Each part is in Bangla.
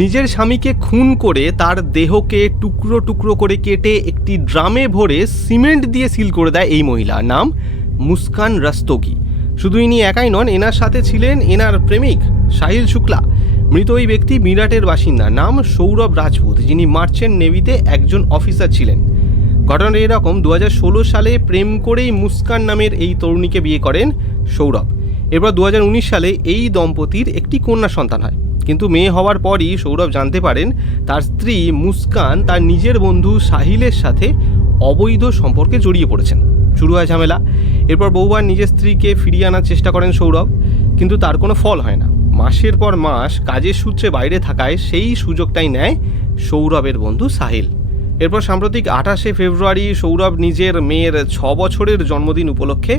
নিজের স্বামীকে খুন করে তার দেহকে টুকরো টুকরো করে কেটে একটি ড্রামে ভরে সিমেন্ট দিয়ে সিল করে দেয় এই মহিলা। নাম মুস্কান রস্তোগি। শুধু ইনি একাই নন, এনার সাথে ছিলেন এনার প্রেমিক সাহিল শুক্লা। মৃত ওই ব্যক্তি মিরাটের বাসিন্দা, নাম সৌরভ রাজপুত, যিনি মার্চেন্ট নেভিতে একজন অফিসার ছিলেন। ঘটনাটা এরকম, 2016 সালে প্রেম করেই মুস্কান নামের এই তরুণীকে বিয়ে করেন সৌরভ। এরপর 2019 সালে এই দম্পতির একটি কন্যা সন্তান হয়। কিন্তু মেয়ে হওয়ার পরই সৌরভ জানতে পারেন তার স্ত্রী মুস্কান তার নিজের বন্ধু সাহিলের সাথে অবৈধ সম্পর্কে জড়িয়ে পড়েছেন। শুরু হয় ঝামেলা। এরপর বহুবার নিজের স্ত্রীকে ফিরিয়ে আনার চেষ্টা করেন সৌরভ, কিন্তু তার কোনো ফল হয় না। মাসের পর মাস কাজের সূত্রে বাইরে থাকায় সেই সুযোগটাই নেয় সৌরভের বন্ধু সাহিল। এরপর সাম্প্রতিক 28শে ফেব্রুয়ারি সৌরভ নিজের মেয়ের 6 বছরের জন্মদিন উপলক্ষে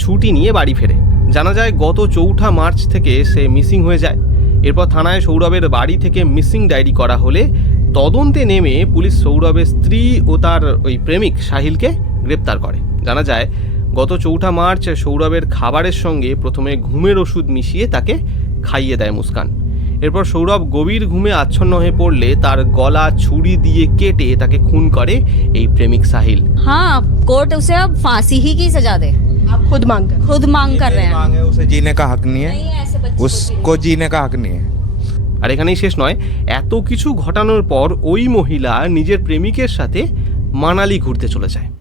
ছুটি নিয়ে বাড়ি ফেরে। জানা যায় গত 4 মার্চ থেকে সে মিসিং হয়ে যায়। এরপর থানায় সৌরভের বাড়ি থেকে মিসিং ডায়েরি করা হলে তদন্তে নেমে পুলিশ সৌরভের স্ত্রী ও তার ওই প্রেমিক সাহিলকে গ্রেপ্তার করে। জানা যায় গত 4 মার্চ সৌরভের খাবারের সঙ্গে প্রথমে ঘুমের ওষুধ মিশিয়ে তাকে খাইয়ে দেয় মুস্কান। এরপর সৌরভ গভীর ঘুমে আচ্ছন্ন হয়ে পড়লে তার গলা ছুরি দিয়ে কেটে তাকে খুন করে এই প্রেমিক সাহিল। हाँ, कोर्ट उसे अब फांसी ही की सजा दे। आप खुद मांग कर रहे हैं। मांगे, उसे जीने का हक नहीं है, नहीं, ऐसे बच्चों को उसको जीने का हक नहीं है। আর এখানেই শেষ নয়, এত কিছু ঘটানোর পর ওই মহিলা নিজের প্রেমিকের সাথে মানালি ঘুরতে চলে যায়।